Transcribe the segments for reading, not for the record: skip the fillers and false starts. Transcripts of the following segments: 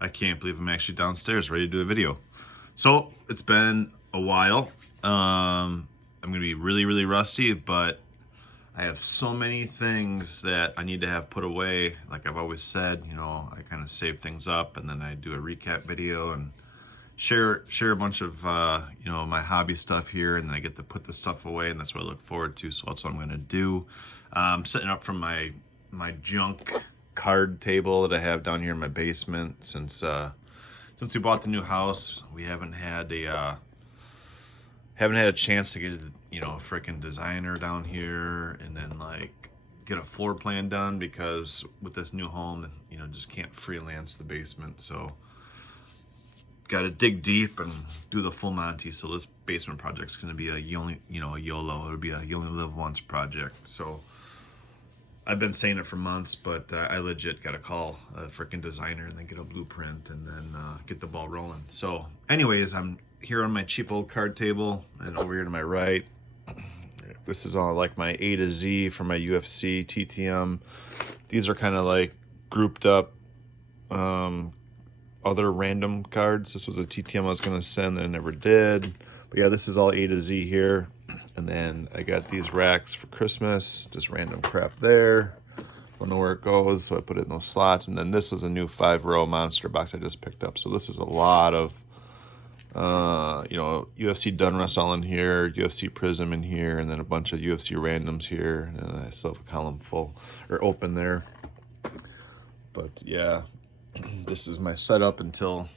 I can't believe I'm actually downstairs ready to do a video. So it's been a while. I'm gonna be really rusty, but I have so many things that I need to have put away. Like I've always said, I kind of save things up and then I do a recap video and share a bunch of my hobby stuff here, and then I get to put the stuff away, and that's what I look forward to. So that's what I'm gonna do. I'm setting up from my junk card table that I have down here in my basement. Since we bought the new house, we haven't had a chance to get a freaking designer down here and then like get a floor plan done, because with this new home, just can't freelance the basement. So got to dig deep and do the full Monty. So this basement project's going to be a YOLO. It'll be a you only live once project. So I've been saying it for months, but I legit got to call a freaking designer and then get a blueprint and then get the ball rolling. So anyways, I'm here on my cheap old card table, and over here to my right, this is all like my A to Z for my UFC, TTM. These are kind of like grouped up other random cards. This was a TTM I was going to send that I never did. But yeah, this is all A to Z here. And then I got these racks for Christmas, just random crap there. Don't know where it goes, so I put it in those slots. And then this is a new 5-row monster box I just picked up. So this is a lot of, UFC Dunruss all in here, UFC Prism in here, and then a bunch of UFC randoms here. And then I still have a column full, or open there. But yeah, this is my setup until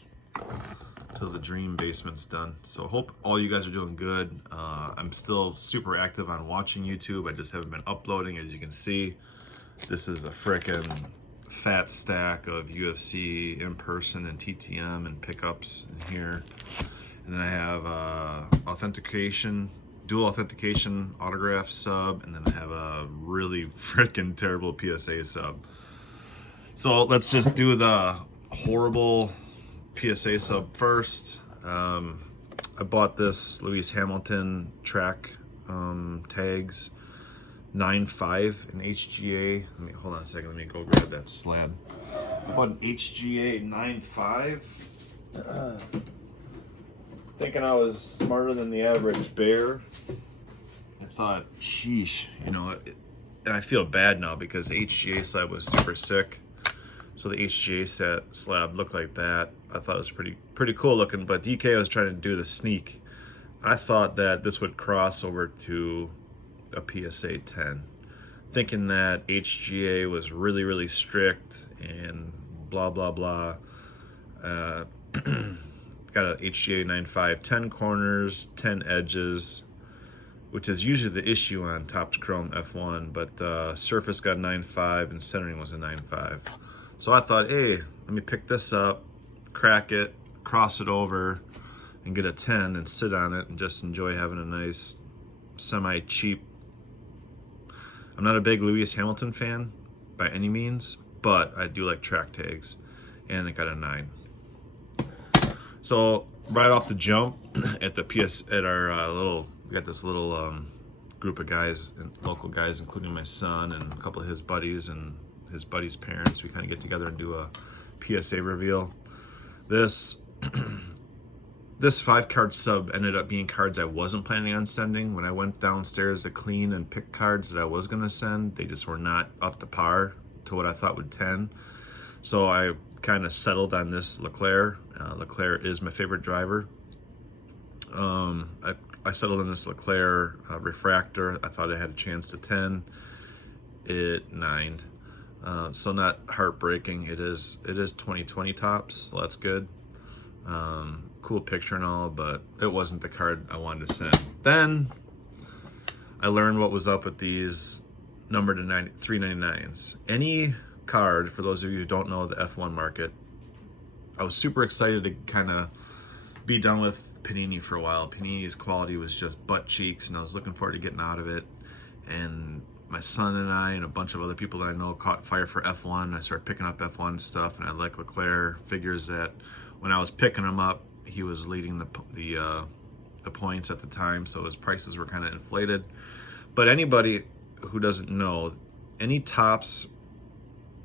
the dream basement's done. So hope all you guys are doing good. I'm still super active on watching YouTube. I just haven't been uploading, as you can see. This is a frickin' fat stack of UFC in person and TTM and pickups in here. And then I have dual authentication autograph sub, and then I have a really frickin' terrible PSA sub. So let's just do the horrible PSA sub first. I bought this Lewis Hamilton track tags 9.5 in HGA. Hold on a second, let me go grab that slab. I bought an HGA 9.5. Thinking I was smarter than the average bear. I thought, sheesh, and I feel bad now because the HGA slab was super sick. So the HGA slab looked like that. I thought it was pretty cool looking, but DK was trying to do the sneak. I thought that this would cross over to a PSA 10, thinking that HGA was really strict and blah blah blah. Got a HGA 9.5, 10 corners, 10 edges, which is usually the issue on Topps Chrome F1, but surface got 9.5 and centering was a 9.5. So I thought, hey, let me pick this up, crack it, cross it over, and get a 10 and sit on it and just enjoy having a nice semi-cheap. I'm not a big Lewis Hamilton fan by any means, but I do like track tags, and it got a 9. So right off the jump at our we got this little group of guys, local guys, including my son and a couple of his buddies and his buddies' parents. We kind of get together and do a PSA reveal. This 5-card sub ended up being cards I wasn't planning on sending. When I went downstairs to clean and pick cards that I was going to send, they just were not up to par to what I thought would 10. So I kind of settled on this Leclerc. Leclerc is my favorite driver. I settled on this Leclerc refractor. I thought I had a chance to 10. It 9'd. So not heartbreaking. It is 2020 Topps, so that's good. Cool picture and all, but it wasn't the card I wanted to send. Then I learned what was up with these numbered to 399s. Any card, for those of you who don't know the F1 market, I was super excited to kind of be done with Panini for a while. Panini's quality was just butt cheeks, and I was looking forward to getting out of it. And my son and I and a bunch of other people that I know caught fire for F1. I started picking up F1 stuff, and I like Leclerc. Figures that when I was picking him up, he was leading the points at the time, so his prices were kind of inflated. But anybody who doesn't know, any Topps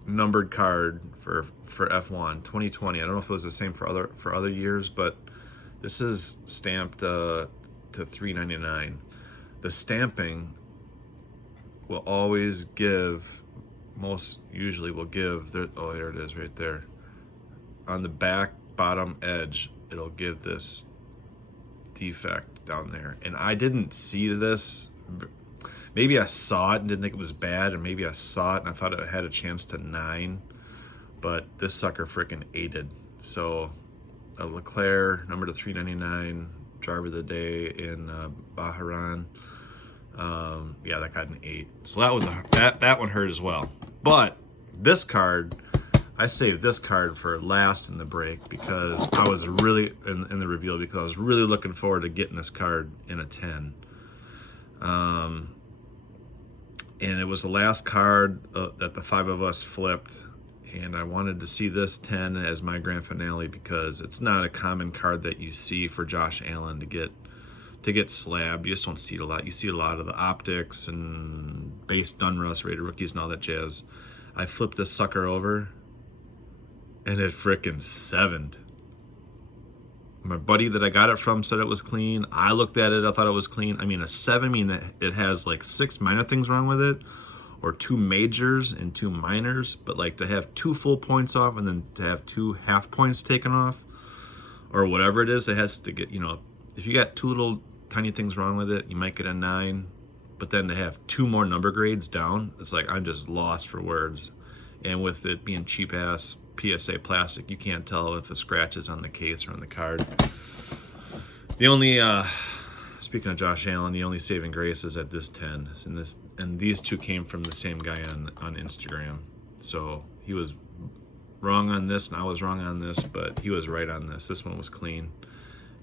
numbered card for F1 2020. I don't know if it was the same for other years, but this is stamped to $3.99. The stamping will always give, usually will give, oh, there it is right there. On the back bottom edge, it'll give this defect down there. And I didn't see this. Maybe I saw it and didn't think it was bad, or maybe I saw it and I thought it had a chance to 9, but this sucker freaking 8'd. So a Leclerc, number to 399, driver of the day in Bahrain. Yeah, that got an 8. So that was that one hurt as well. But this card, I saved this card for last in the break because I was really in the reveal, because I was really looking forward to getting this card in a 10. And it was the last card that the 5 of us flipped, and I wanted to see this 10 as my grand finale because it's not a common card that you see for Josh Allen to get slabbed. You just don't see it a lot. You see a lot of the optics and base Dunrust rated rookies and all that jazz. I flipped this sucker over, and it frickin' 7'd. My buddy that I got it from said it was clean. I looked at it, I thought it was clean. I mean, a 7 mean that it has like 6 minor things wrong with it, or 2 majors and 2 minors, but like to have 2 full points off and then to have 2 half points taken off, or whatever it is, it has to get, if you got 2 little tiny things wrong with it, you might get a 9, but then to have 2 more number grades down, it's like I'm just lost for words. And with it being cheap ass PSA plastic, you can't tell if a scratch is on the case or on the card. The only speaking of Josh Allen, the only saving grace is at this 10, and these two came from the same guy on Instagram. So he was wrong on this and I was wrong on this, but he was right on this. This one was clean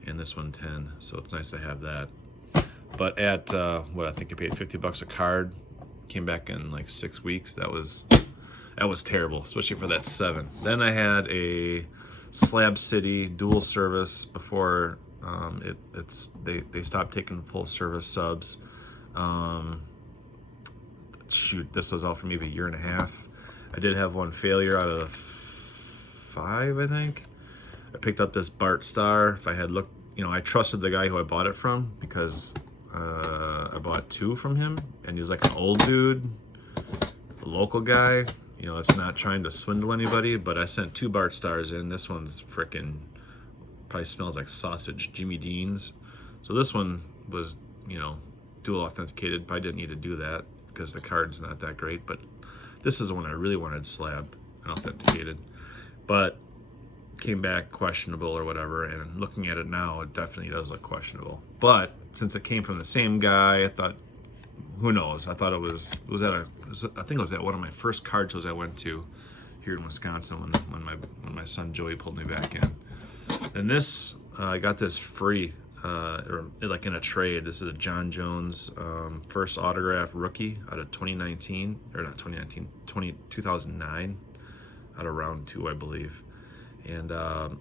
and this one 10, so it's nice to have that. But at what I think I paid $50 a card, came back in like 6 weeks. That was terrible, especially for that 7. Then I had a Slab City dual service before they stopped taking full service subs. Shoot, this was out for maybe a year and a half. I did have one failure out of 5, I think. I picked up this Bart Star. If I had looked, I trusted the guy who I bought it from because I bought 2 from him, and he was like an old dude, a local guy. It's not trying to swindle anybody, but I sent 2 Bart Stars in. This one's frickin' probably smells like sausage, Jimmy Dean's. So this one was, dual authenticated. Probably didn't need to do that because the card's not that great, but this is the one I really wanted slab and authenticated. But came back questionable or whatever, and looking at it now, it definitely does look questionable. But since it came from the same guy, I thought, who knows? I thought I think it was at one of my first card shows I went to here in Wisconsin when my son Joey pulled me back in. And this, I got this free, or like in a trade. This is a John Jones first autograph rookie out of 2019, or not 2019, 2009, out of round 2, I believe. And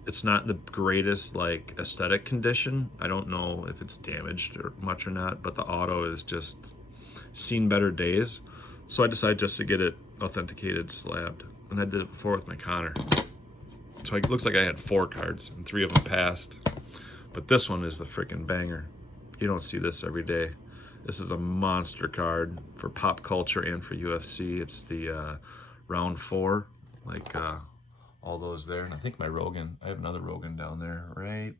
it's not the greatest like aesthetic condition. I don't know if it's damaged or much or not, but the auto is just seen better days. So I decided just to get it authenticated, slabbed, and I did it before with my Conor. So it looks like I had 4 cards and 3 of them passed, but this one is the freaking banger. You don't see this every day. This is a monster card for pop culture and for UFC. It's the round 4, like all those there. And I think my Rogan, I have another Rogan down there, right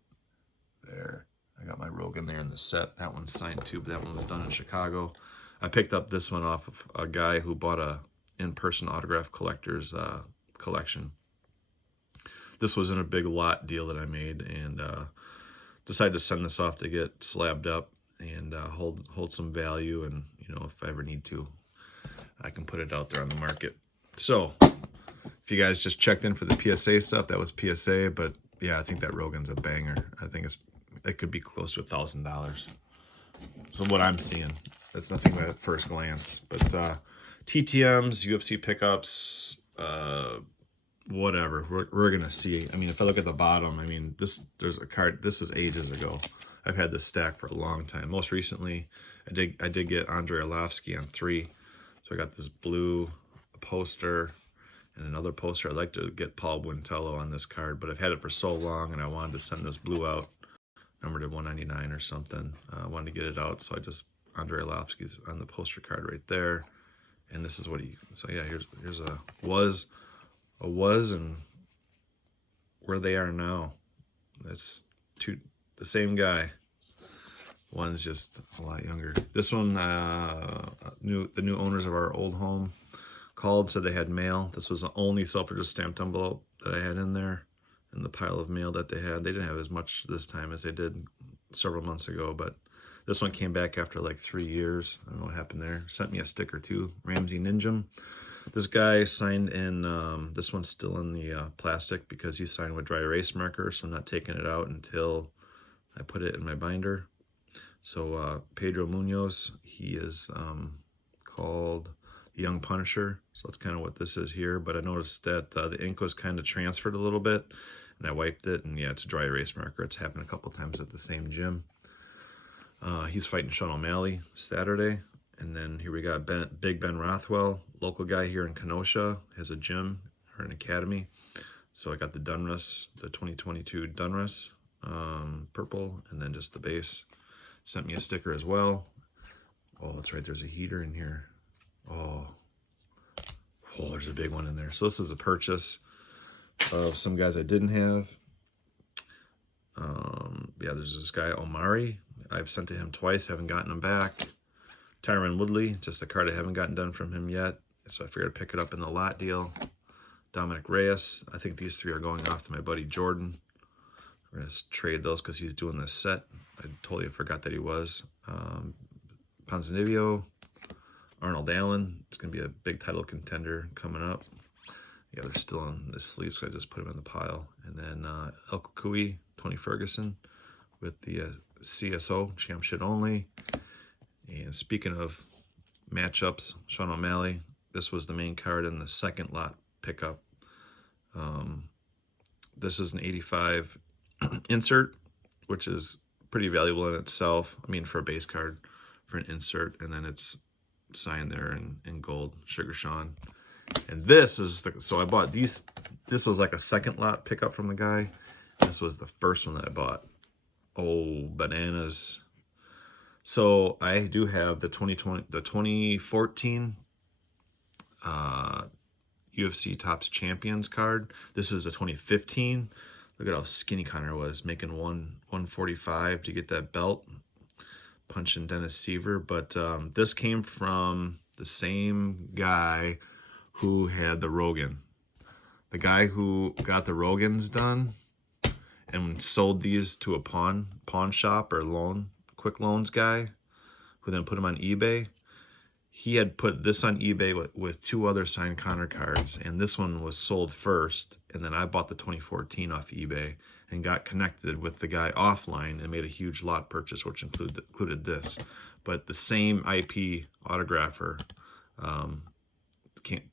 there. I got my Rogan there in the set. That one's signed too, but that one was done in Chicago. I picked up this one off of a guy who bought a in-person autograph collector's collection. This was in a big lot deal that I made, and decided to send this off to get slabbed up and hold some value, and if I ever need to, I can put it out there on the market. So if you guys just checked in for the PSA stuff, that was PSA, but yeah, I think that Rogan's a banger. I think it could be close to $1,000. So what I'm seeing, that's nothing at first glance, but TTMs, UFC pickups, whatever, we're gonna see. I mean, if I look at the bottom, I mean, there's a card. This was ages ago. I've had this stack for a long time. Most recently, I did get Andrei Arlovsky on 3. So I got this blue poster, And another poster, I'd like to get Paul Buentello on this card, but I've had it for so long and I wanted to send this blue out, numbered at 199 or something. I wanted to get it out, so I just, Andrei Arlovsky's on the poster card right there. And this is what he, so yeah, here's a was and where they are now. That's the same guy. One's just a lot younger. This one, the new owners of our old home called, said they had mail. This was the only self-addressed stamped envelope that I had in there, in the pile of mail that they had. They didn't have as much this time as they did several months ago, but this one came back after like 3 years. I don't know what happened there. Sent me a sticker too, Ramsey Ninjum. This guy signed in, this one's still in the plastic because he signed with dry erase marker, so I'm not taking it out until I put it in my binder. So Pedro Munoz, he is called the Young Punisher. So that's kind of what this is here. But I noticed that the ink was kind of transferred a little bit, and I wiped it, and yeah, it's a dry erase marker. It's happened a couple times at the same gym. He's fighting Sean O'Malley Saturday. And then here we got Big Ben Rothwell, local guy here in Kenosha, has a gym or an academy. So I got the Dunruss, the 2022 Dunruss, purple, and then just the base. Sent me a sticker as well. Oh, that's right, there's a heater in here. Oh, there's a big one in there. So this is a purchase of some guys I didn't have. Yeah, there's this guy, Omari. I've sent to him twice, haven't gotten him back. Tyron Woodley, just a card I haven't gotten done from him yet. So I figured I'd pick it up in the lot deal. Dominic Reyes. I think these three are going off to my buddy Jordan. We're going to trade those because he's doing this set. I totally forgot that he was. Ponzinibbio, Arnold Allen. It's going to be a big title contender coming up. Yeah, they're still on the sleeve, so I just put them in the pile. And then El Kukui, Tony Ferguson with the CSO, Champ Shit Only. And speaking of matchups, Sean O'Malley, this was the main card in the second lot pickup. This is an 85 insert, which is pretty valuable in itself. I mean, for a base card, for an insert, and then it's signed there in gold, Sugar Sean. And this is so I bought these. This was like a second lot pickup from the guy. This was the first one that I bought. Oh, bananas. So I do have the 2014 UFC Topps Champions card. This is a 2015. Look at how skinny Conor was, making 145 to get that belt, punching Dennis Seaver. But this came from the same guy who had the Rogan. The guy who got the Rogans done and sold these to a pawn shop or quick loans guy, who then put them on eBay. He had put this on eBay with two other signed Conor cards, and this one was sold first, and then I bought the 2014 off eBay and got connected with the guy offline and made a huge lot purchase, which included this. But the same IP autographer,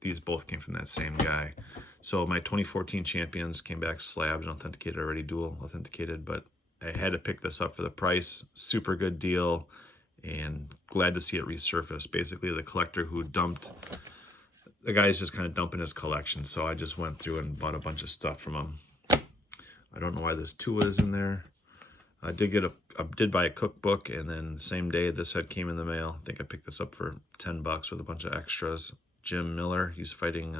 these both came from that same guy. So my 2014 champions came back slabbed and authenticated already, dual authenticated, but I had to pick this up for the price. Super good deal, and glad to see it resurface. Basically, the collector who dumped, the guy's just kind of dumping his collection, so I just went through and bought a bunch of stuff from him. I don't know why this Tua is in there. I did buy a cookbook, and then the same day this head came in the mail. I think I picked this up for $10 with a bunch of extras. Jim Miller, he's fighting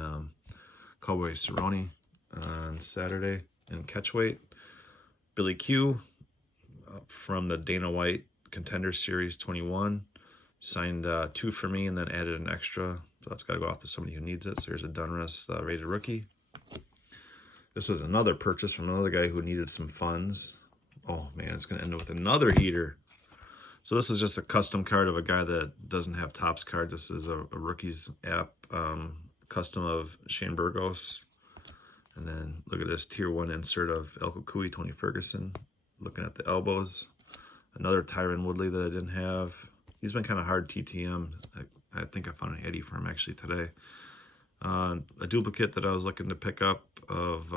Cowboy Cerrone on Saturday in catchweight. Billy Q from the Dana White Contender Series 21 signed 2 for me and then added an extra. So that's got to go off to somebody who needs it. So here's a Dunruss rated rookie. This is another purchase from another guy who needed some funds. Oh man, it's going to end up with another heater. So this is just a custom card of a guy that doesn't have Topps card. This is a rookies app custom of Shane Burgos. And then look at this tier 1 insert of El Kukui, Tony Ferguson. Looking at the elbows. Another Tyron Woodley that I didn't have. He's been kind of hard TTM. I think I found an Eddie for him actually today. A duplicate that I was looking to pick up of,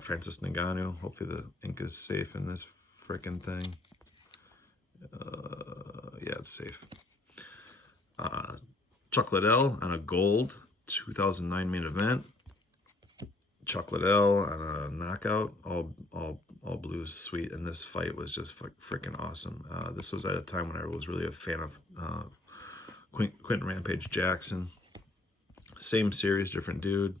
Francis Ngannou. Hopefully the ink is safe in this frickin' thing. Yeah, it's safe. Chuck Liddell on a gold 2009 main event. Chuck Liddell on a knockout, all blue, sweet, and this fight was just freaking awesome. This was at a time when I was really a fan of Quentin Rampage Jackson. Same series, different dude.